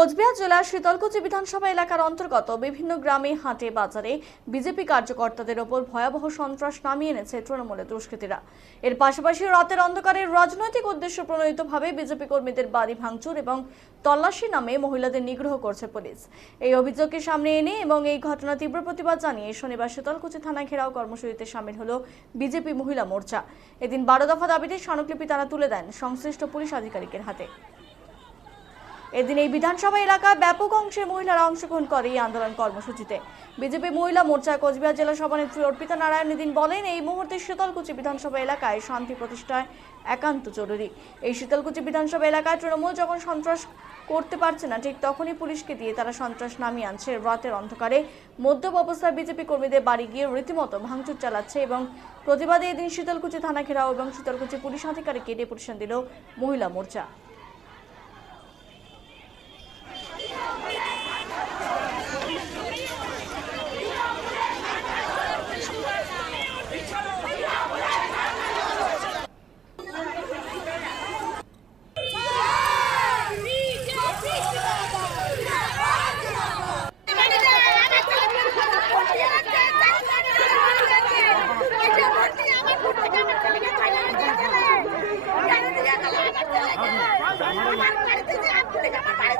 কোচবিহার জেলার শীতলকুচি বিধানসভা এলাকার অন্তর্গত বিভিন্ন গ্রামে হাটে বাজারে বিজেপি কার্যকর্তাদের ওপর ভয়াবহ সন্ত্রাস নামিয়ে এনেছে তৃণমূলের দুষ্কৃতীরা। এর পাশাপাশি রাতের অন্ধকারে রাজনৈতিক উদ্দেশ্য প্রণোদিতভাবে বিজেপি কর্মীদের বাড়ি ভাঙচুর এবং তল্লাশি নামে মহিলাদের নিগ্রহ করছে পুলিশ। এই অভিযোগকে সামনে এনে এবং এই ঘটনা তীব্র প্রতিবাদ জানিয়ে শনিবার শীতলকুচি থানা ঘেরাও কর্মসূচিতে সামিল হল বিজেপি মহিলা মোর্চা। এদিন বারো দফা দাবিতে স্মারকলিপি তারা তুলে দেন সংশ্লিষ্ট পুলিশ আধিকারিকের হাতে। এদিন এই বিধানসভা এলাকায় ব্যাপক অংশের মহিলারা অংশগ্রহণ করে এই আন্দোলন কর্মসূচিতে। বিজেপি মহিলা মোর্চা কোচবিহার জেলা সভানেত্রী অর্পিতা নারায়ণ এদিন বলেন, এই মুহূর্তে শীতলকুচি বিধানসভা এলাকায় শান্তি প্রতিষ্ঠায় একান্ত জরুরি। এই শীতলকুচি বিধানসভা এলাকায় তৃণমূল যখন সন্ত্রাস করতে পারছে না, ঠিক তখনই পুলিশকে দিয়ে তারা সন্ত্রাস নামিয়ে আনছে। রাতের অন্ধকারে মধ্যম অবস্থায় বিজেপি কর্মীদের বাড়ি গিয়ে রীতিমতো ভাঙচুর চালাচ্ছে এবং প্রতিবাদে এদিন শীতলকুচি থানা ঘেরাও এবং শীতলকুচি পুলিশ আধিকারিককে ডেপুটেশন দিল মহিলা মোর্চা।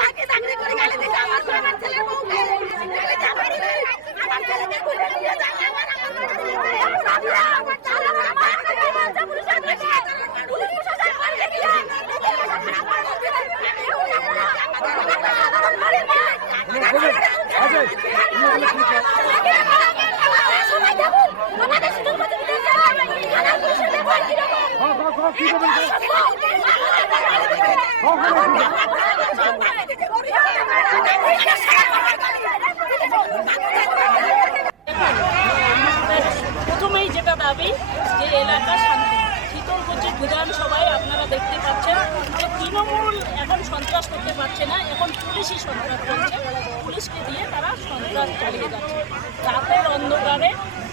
মাকে চাকরি করে গালি দিতে আমার আমার ছেলের বউকে আমার ছেলেকে খুলে নিয়ে যাও আমার আমার ছেলে আমার ছেলে পুলিশ পুলিশ শাসন করে গিয়ে আমাদের শুধু প্রথমেই যেটা দাবি যে এলাকা শান্তি। শীতলকুচি বিধানসভায় আপনারা দেখতে পাচ্ছেন সন্ত্রাস করতে পারছে না। এখন পুলিশই সন্ত্রাস করছে। পুলিশকে দিয়ে তারা সন্ত্রাস চালিয়ে যাচ্ছে। রাতের অন্ধকারে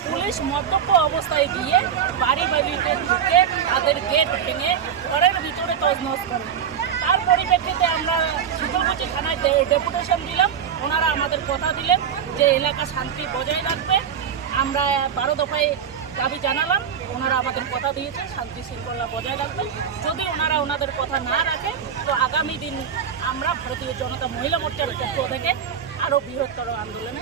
পুলিশ মদ্যপ অবস্থায় গিয়ে বাড়ি বাড়িতে ঢুকে তাদের গেট ভেঙে ঘরের ভিতরে তজনজ করে। তার পরিপ্রেক্ষিতে আমরা শীতলকুচি থানায় ডেপুটেশন দিলাম। ওনারা আমাদের কথা দিলেন যে এলাকা শান্তি বজায় রাখবে। আমরা বারো দফায় দাবি জানালাম। ওনারা আমাদের কথা দিয়েছে শান্তি শৃঙ্খলা বজায় রাখবে। যদি ওনারা ওনাদের কথা না রাখে, তো আগামী দিন আমরা ভারতীয় জনতা মহিলা মোর্চার পক্ষ থেকে আরও বৃহত্তর আন্দোলনে।